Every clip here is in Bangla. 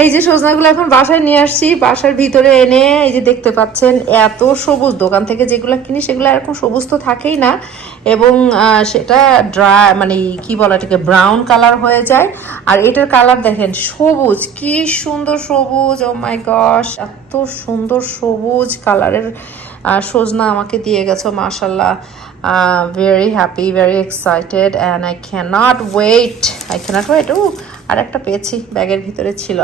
এই যে সজনাগুলো এখন বাসায় নিয়ে আসছি, বাসার ভিতরে এনে এই যে দেখতে পাচ্ছেন এত সবুজ। দোকান থেকে যেগুলো কিনি সেগুলো এরকম সবুজ তো থাকেই না, এবং সেটা ড্রাই মানে কি বলা, এটাকে ব্রাউন কালার হয়ে যায়। আর এটার কালার দেখেন সবুজ, কি সুন্দর সবুজ। ও মাই গশ, এত সুন্দর সবুজ কালারের সজনা আমাকে দিয়ে গেছো, মাশাল্লাহ। Very happy, very excited and I cannot wait. ও আর একটা পেয়েছি, ব্যাগের ভিতরে ছিল।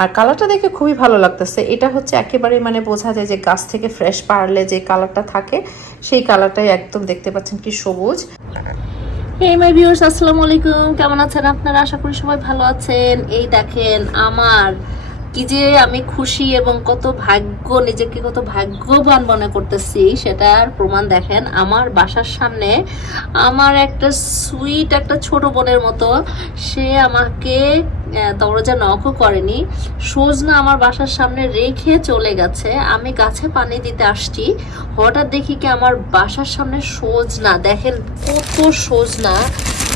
আর কালারটা দেখে খুবই ভালো লাগতেছে। এটা হচ্ছে একেবারে মানে বোঝা যায় যে গাছ থেকে ফ্রেশ পারলে যে কালারটা থাকে সেই কালারটাই একদম, দেখতে পাচ্ছেন কি সবুজ। হেই মাই ভিউয়ার্স, আসসালামু আলাইকুম। কেমন আছেন আপনারা? আশা করি সবাই ভালো আছেন। এই দেখেন আমার কি যে আমি খুশি এবং কত ভাগ্য, নিজেকে কত ভাগ্যবান মনে করতেছি সেটার প্রমাণ দেখেন। আমার বাসার সামনে আমার একটা সুইট একটা ছোট বোনের মতো, সে আমাকে দরজা নকও করেনি, সজনা আমার বাসার সামনে রেখে চলে গেছে। আমি গাছে পানি দিতে আসছি, হঠাৎ দেখি কি আমার বাসার সামনে সজনা, দেখেন কত সজনা।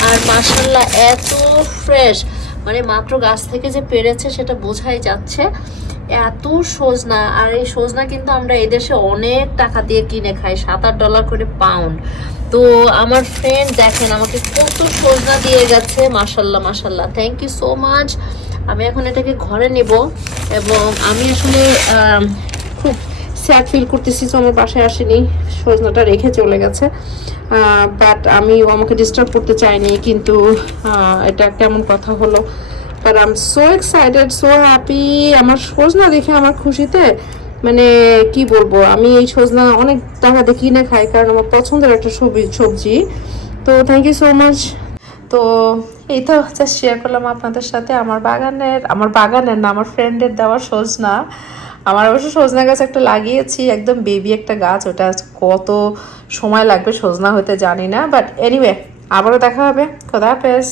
আর মাশাআল্লাহ এত ফ্রেশ, মানে মাত্র গাছ থেকে যে পেরেছে সেটা বোঝাই যাচ্ছে। এত সজনা, আর এই সজনা কিন্তু আমরা এদেশে অনেক টাকা দিয়ে কিনে খাই, $7-8 করে পাউন্ড। তো আমার ফ্রেন্ড দেখেন আমাকে কত সজনা দিয়ে গেছে, মাশাল্লাহ মাশাল্লাহ, থ্যাংক ইউ সো মাচ। আমি এখন এটাকে ঘরে নেব, এবং আমি আসলে খুব স্যাড ফিল করতেছি যে আমার বাসায় আসেনি, সজনাটা রেখে চলে গেছে। বাট আমি আমাকে ডিস্টার্ব করতে চাইনি, কিন্তু এটা কেমন কথা হলো। But I am so excited, so happy. আমার সজনা দেখে আমার খুশিতে মানে কি বলবো, আমি এই সজনা অনেক টাকা দিয়ে কিনে খাই, কারণ আমার পছন্দের একটা সবজি। তো থ্যাংক ইউ সো মাচ। তো এই তো জাস্ট শেয়ার করলাম আপনাদের সাথে আমার বাগানের না, আমার ফ্রেন্ডের দেওয়া সজনা। আমার অবশ্য সজনা গাছ একটা লাগিয়েছি, একদম বেবি একটা গাছ, ওটা কত সময় লাগবে সজনা হতে জানি না। বাট এনিওয়ে, আবারও দেখা হবে। খোদা হাফেজ।